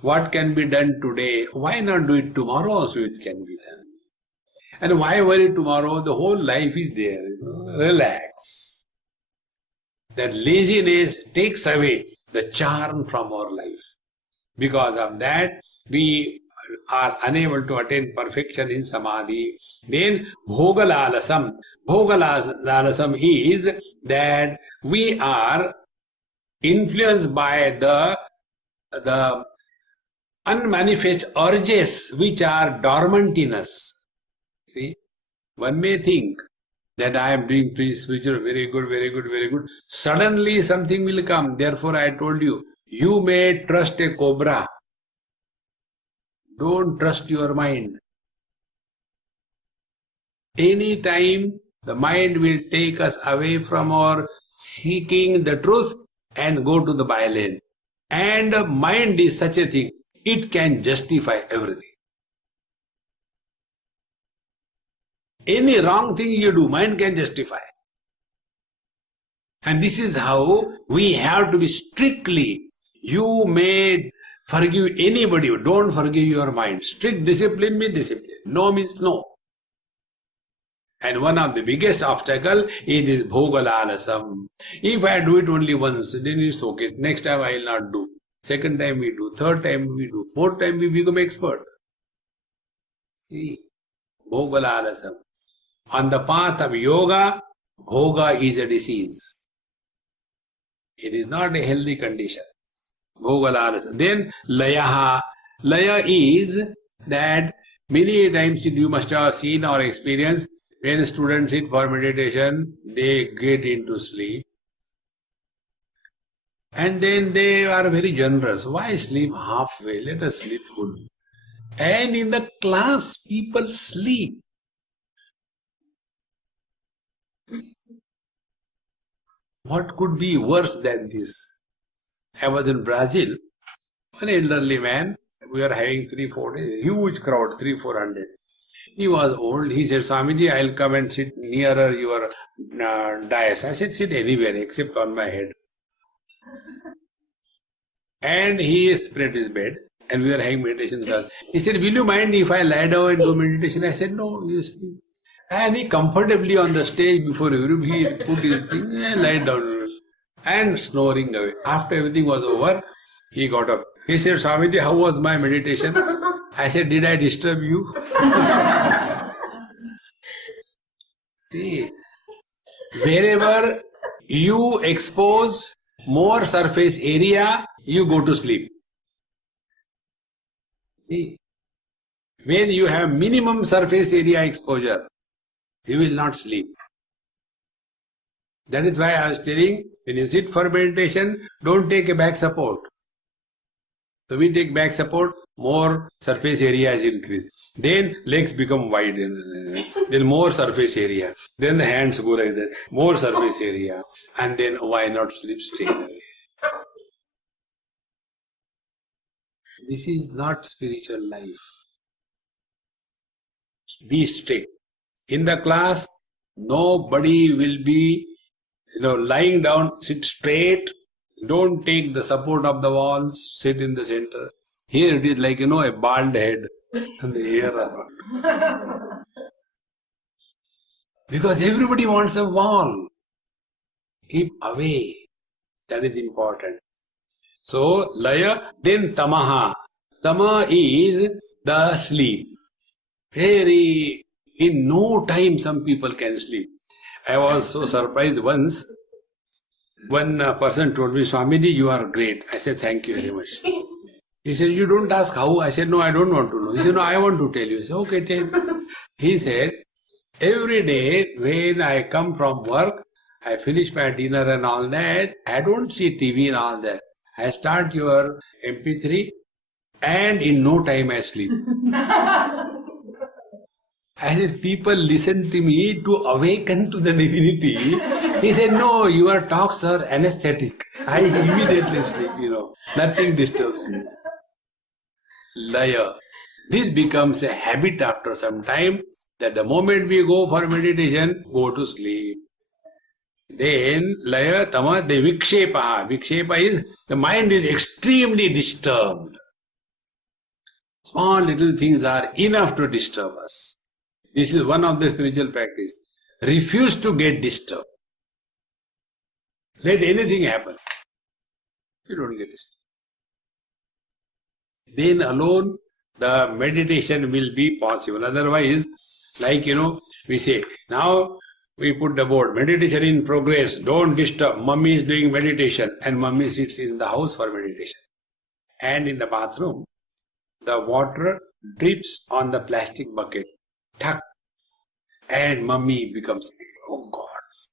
What can be done today? Why not do it tomorrow so it can be done? And why worry tomorrow? The whole life is there. Relax. That laziness takes away the charm from our life. Because of that, we are unable to attain perfection in Samadhi. Then Bhogalalasam. Bhogalalasam is that we are influenced by the unmanifest urges which are dormant in us. See? One may think that I am doing spiritual, very good, very good, very good. Suddenly something will come. Therefore I told you, you may trust a cobra. Don't trust your mind. Any time The mind will take us away from our seeking the truth and go to the bylane. And mind is such a thing, it can justify everything. Any wrong thing you do, mind can justify. And this is how we have to be strictly. You may forgive anybody, don't forgive your mind. Strict discipline means discipline. No means no. And one of the biggest obstacle is this bhogalalasam. If I do it only once, then it's okay. Next time I will not do. Second time we do. Third time we do. Fourth time we become expert. See, bhogalalasam. On the path of yoga, bhoga is a disease. It is not a healthy condition. Bhogalalasam. Then layaha. Laya is that many times you must have seen or experienced. When students sit for meditation, they get into sleep. And then they are very generous. Why sleep halfway? Let us sleep full. And in the class, people sleep. What could be worse than this? I was in Brazil. One elderly man, we were having 3-4 days, huge crowd, 300-400. He was old. He said, Swamiji, I'll come and sit nearer your dais. I said, sit anywhere except on my head. And he spread his bed and we were having meditation class. He said, will you mind if I lie down and do meditation? I said, no, you sleep. And he comfortably on the stage before everybody, he put his thing and lied down and snoring away. After everything was over, he got up. He said, Swamiji, how was my meditation? I said, did I disturb you? See, wherever you expose more surface area, you go to sleep. See, when you have minimum surface area exposure, you will not sleep. That is why I was telling, when you sit for meditation, don't take a back support. So we take back support, more surface area is increased. Then legs become wide, then more surface area. Then the hands go like that, more surface area. And then why not sleep straight away? This is not spiritual life. Be strict. In the class, nobody will be, lying down, sit straight. Don't take the support of the walls, sit in the center. Here it is like, a bald head and the hair around. Because everybody wants a wall. Keep away. That is important. So, laya, then tamaha. Tama is the sleep. In no time some people can sleep. I was so surprised once. One person told me, Swamiji, you are great. I said, thank you very much. He said, you don't ask how. I said, no, I don't want to know. He said, no, I want to tell you. I said, okay, tell. He said, every day when I come from work, I finish my dinner and all that. I don't see TV and all that. I start your MP3 and in no time I sleep. I said, people listen to me to awaken to the divinity. He said, no, your talks are anesthetic. I immediately sleep, Nothing disturbs me. Laya. This becomes a habit after some time that the moment we go for meditation, go to sleep. Then, laya, tama, the vikshepa. Vikshepa is, the mind is extremely disturbed. Small little things are enough to disturb us. This is one of the spiritual practice. Refuse to get disturbed. Let anything happen. You don't get disturbed. Then alone the meditation will be possible. Otherwise, like we say, now we put the board, meditation in progress, don't disturb. Mummy is doing meditation and mummy sits in the house for meditation. And in the bathroom, the water drips on the plastic bucket. Tuck. And mummy becomes, oh God,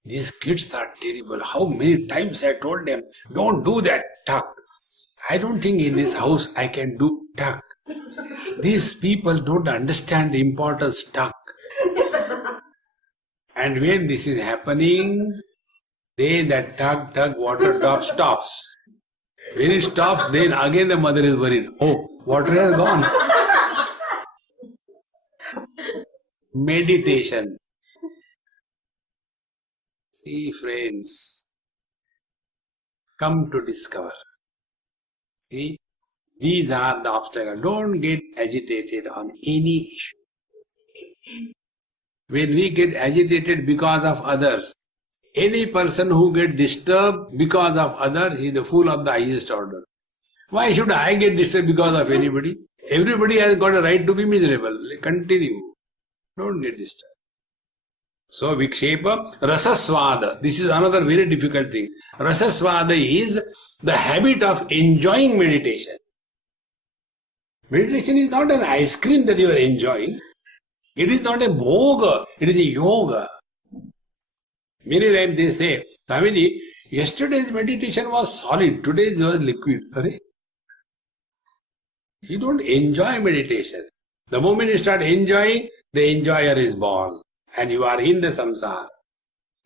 these kids are terrible. How many times I told them, don't do that, tuck. I don't think in this house I can do tuck. These people don't understand the importance tuck. And when this is happening, then that tug, water drop stops. When it stops, then again the mother is worried. Oh, water has gone. Meditation. See, friends, come to discover. See, these are the obstacles. Don't get agitated on any issue. When we get agitated because of others, any person who gets disturbed because of others is the fool of the highest order. Why should I get disturbed because of anybody? Everybody has got a right to be miserable. Continue. Don't get disturbed. So, Vikshepa, Rasaswada. This is another very difficult thing. Rasaswada is the habit of enjoying meditation. Meditation is not an ice cream that you are enjoying. It is not a bhoga. It is a yoga. Many times they say, Swamiji, yesterday's meditation was solid. Today's was liquid. You don't enjoy meditation. The moment you start enjoying, the enjoyer is born. And you are in the samsara.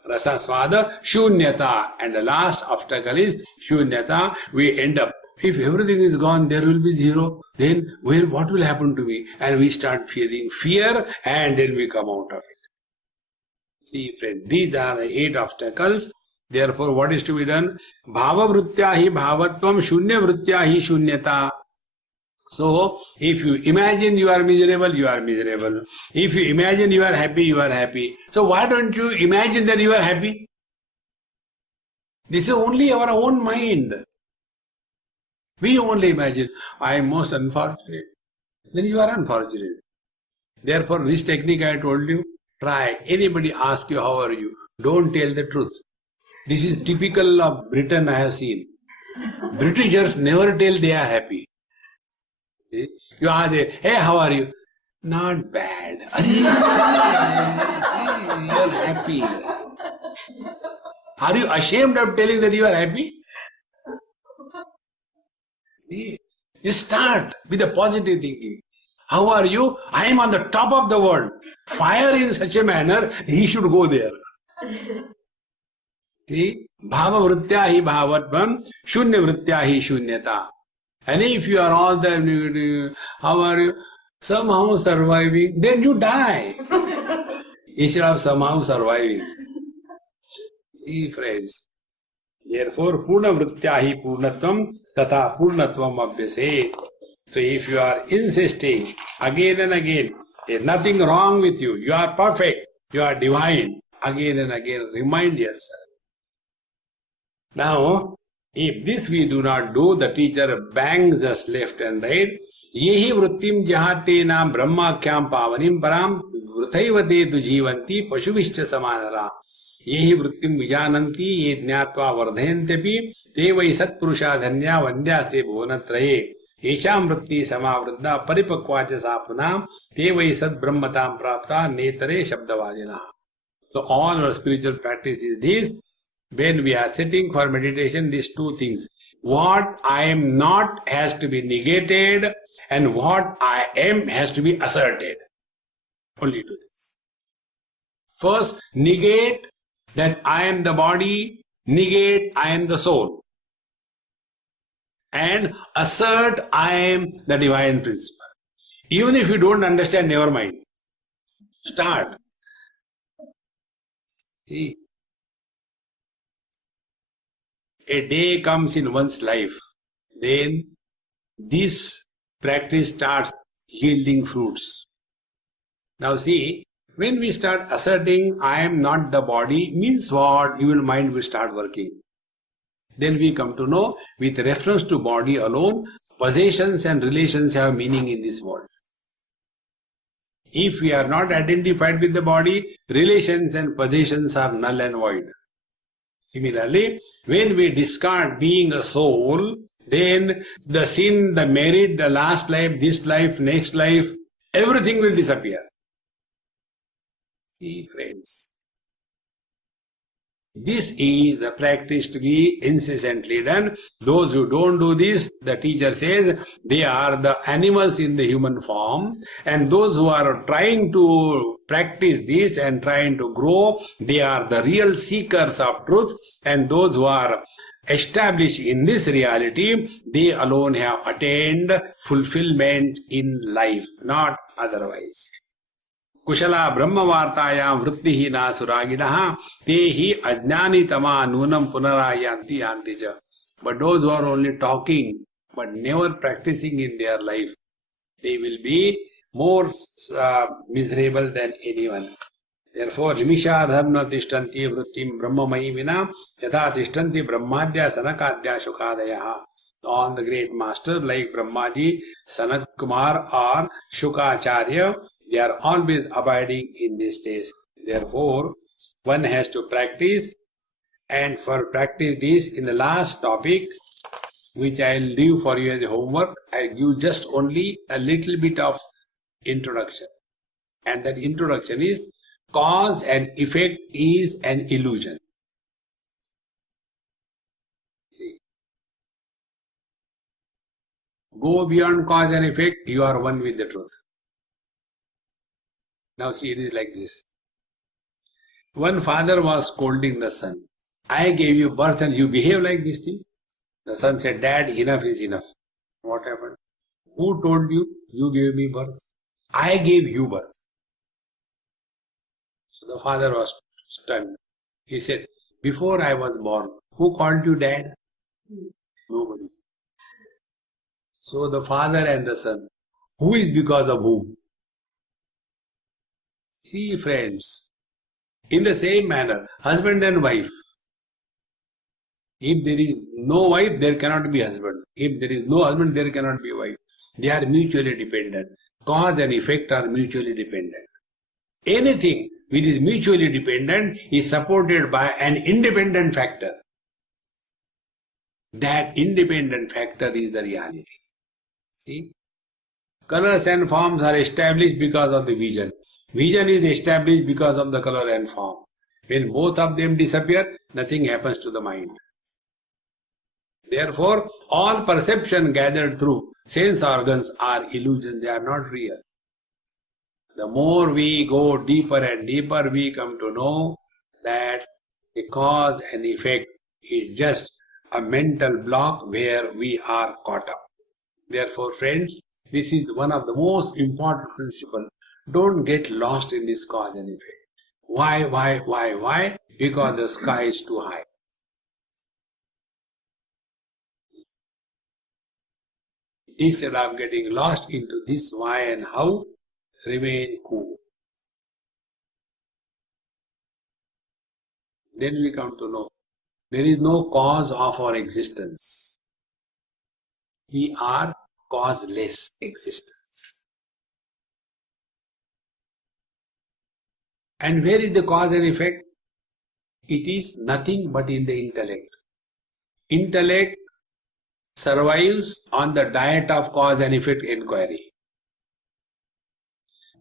Rasaswada, shunyata. And the last obstacle is shunyata. We end up. If everything is gone, there will be zero. Then what will happen to me? And we start feeling fear and then we come out of it. See, friend, these are the 8 obstacles. Therefore, what is to be done? Bhava vrittya hi bhavatvam, shunya vrittya hi shunyata. So, if you imagine you are miserable, you are miserable. If you imagine you are happy, you are happy. So, why don't you imagine that you are happy? This is only our own mind. We only imagine, I am most unfortunate. Then you are unfortunate. Therefore, this technique I told you, try. Anybody ask you, how are you? Don't tell the truth. This is typical of Britain I have seen. Britishers never tell they are happy. See? You ask them, hey, how are you? Not bad. See, you are happy. Are you ashamed of telling that you are happy? See? You start with a positive thinking. How are you? I am on the top of the world. Fire in such a manner, he should go there. See? Bhava vrittya hi bhavatvam, shunya vrittya hi shunyata. And if you are all there, how are you? Somehow surviving, then you die. Instead of somehow surviving. See, friends. Therefore, purna vrittya hi purnatvam, tata purnatvam abhyaset. So if you are insisting again and again, there is nothing wrong with you, you are perfect, you are divine, again and again remind yourself. Now, if this we do not do, the teacher bangs us left and right. Yehi vrittim jahate naam brahmakhyam pavanim param vrthaiva tu jivanti pashuvishcha samanara. Yehi vrittim vijananti ye jnatva vardhayantepi te vai satpurusha dhanya vandyaste bhuvantraye. Esham vritti samavriddha paripakvacha sapuna te vai sat brahmatam prapta netare shabdavadina. So all our spiritual practice is this. When we are sitting for meditation, these 2 things. What I am not has to be negated and what I am has to be asserted. Only 2 things. First, negate that I am the body, negate I am the soul. And assert I am the divine principle. Even if you don't understand, never mind. Start. See. A day comes in one's life, then this practice starts yielding fruits. Now see, when we start asserting, I am not the body, means what? Your mind will start working. Then we come to know, with reference to body alone, possessions and relations have meaning in this world. If we are not identified with the body, relations and possessions are null and void. Similarly, when we discard being a soul, then the sin, the merit, the last life, this life, next life, everything will disappear. See, friends, This is the practice to be incessantly done. Those who don't do this, the teacher says, they are the animals in the human form. And those who are trying to practice this and trying to grow, they are the real seekers of truth. And those who are established in this reality, they alone have attained fulfillment in life, not otherwise. कुशला ब्रह्मवार्तायां वृत्तिहीना सुरागिणः ते हि अज्ञानितमा नूनं पुनरायान्ति यान्ति च. But those who are only talking but never practicing in their life, they will be more miserable than anyone. Therefore, निमिषाधर्म तिष्ठन्ति वृत्तिं ब्रह्ममयी विना यथा तिष्ठन्ति ब्रह्माद्या सनकाद्या शुकादयः. All the great masters like Brahmaji, Sanat Kumar or Shukacharya, they are always abiding in this stage. Therefore, one has to practice, and for practice this, in the last topic, which I will leave for you as a homework, I give just only a little bit of introduction. And that introduction is, cause and effect is an illusion. See, go beyond cause and effect, you are one with the truth. Now see, it is like this. One father was scolding the son. I gave you birth and you behave like this thing. The son said, Dad, enough is enough. What happened? Who told you you gave me birth? I gave you birth. So the father was stunned. He said, before I was born, who called you dad? Nobody. So the father and the son, who is because of whom? See, friends, in the same manner, husband and wife. If there is no wife, there cannot be husband. If there is no husband, there cannot be wife. They are mutually dependent. Cause and effect are mutually dependent. Anything which is mutually dependent is supported by an independent factor. That independent factor is the reality. See? Colors and forms are established because of the vision. Vision is established because of the color and form. When both of them disappear, nothing happens to the mind. Therefore, all perception gathered through sense organs are illusions, they are not real. The more we go deeper and deeper, we come to know that the cause and effect is just a mental block where we are caught up. Therefore, friends, this is one of the most important principles. Don't get lost in this cause and effect. Why? Because the sky is too high. Instead of getting lost into this why and how, remain cool. Then we come to know there is no cause of our existence. We are causeless existence. And where is the cause and effect? It is nothing but in the intellect. Intellect survives on the diet of cause and effect inquiry.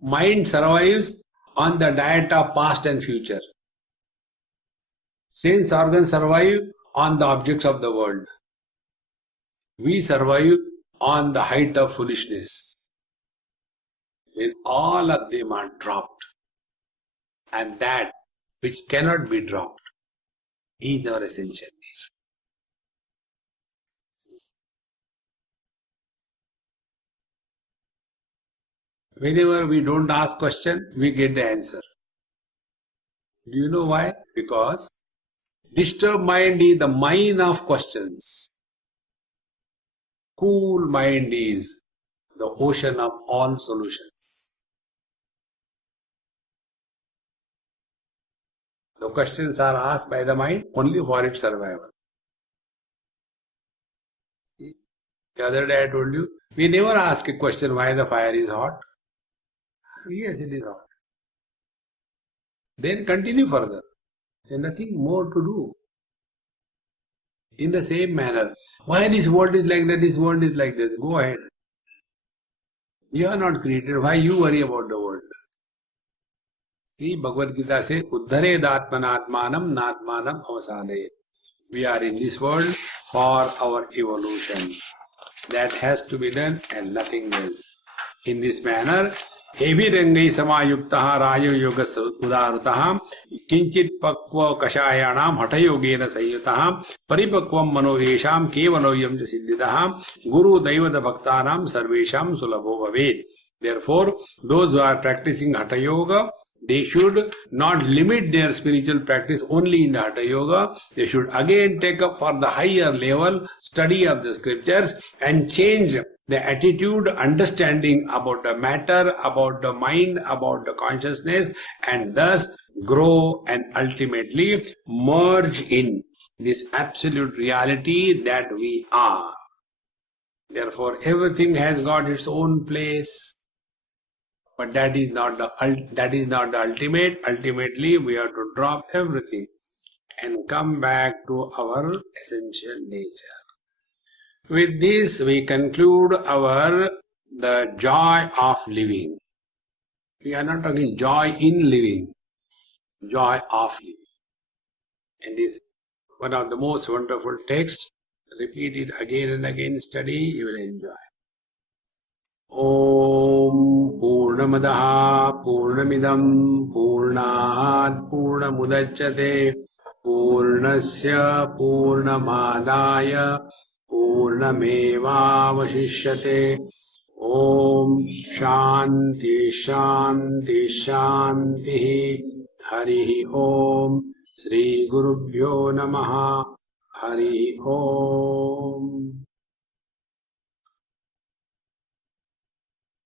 Mind survives on the diet of past and future. Sense organs survive on the objects of the world. We survive on the height of foolishness. When all of them are dropped, and that which cannot be dropped is our essential nature. Whenever we don't ask question, we get the answer. Do you know why? Because disturbed mind is the mine of questions. Cool mind is the ocean of all solutions. The questions are asked by the mind only for its survival. The other day I told you, we never ask a question why the fire is hot. Yes, it is hot. Then continue further. There is nothing more to do. In the same manner, why this world is like that, this world is like this, go ahead. You are not created, why you worry about the world? कि भगवद गीता से उद्धरेदात्मनात्मानम नात्मानम अवसादयेत्. We are in this world for our evolution. That has to be done and nothing else. In this manner, एभिरंगै समायुक्तः राजयोगस उदारुतः किंचित पक्व कषायाणाम हठयोगेन संयुतः परिपक्वम मनोयेषां केवलोयं च सिद्धितः गुरु दैवत भक्तानां सर्वेषां सुलभो भवेत्. Therefore, those who are practicing Hatha Yoga, they should not limit their spiritual practice only in the Hatha Yoga. They should again take up for the higher level study of the scriptures and change the attitude, understanding about the matter, about the mind, about the consciousness, and thus grow and ultimately merge in this absolute reality that we are. Therefore, everything has got its own place. But that is not the ultimate. Ultimately, we have to drop everything and come back to our essential nature. With this, we conclude the joy of living. We are not talking joy in living, joy of living. And this one of the most wonderful texts. Repeat it again and again. Study, you will enjoy. ॐ पूर्णमदः पूर्णमिदं पूर्णात् पूर्णमुदच्यते पूर्णस्य पूर्णमादाय पूर्णमेवावशिष्यते. ॐ शान्ति शान्ति शान्तिः. हरिः ॐ. श्री गुरुभ्यो नमः. हरिः ॐ.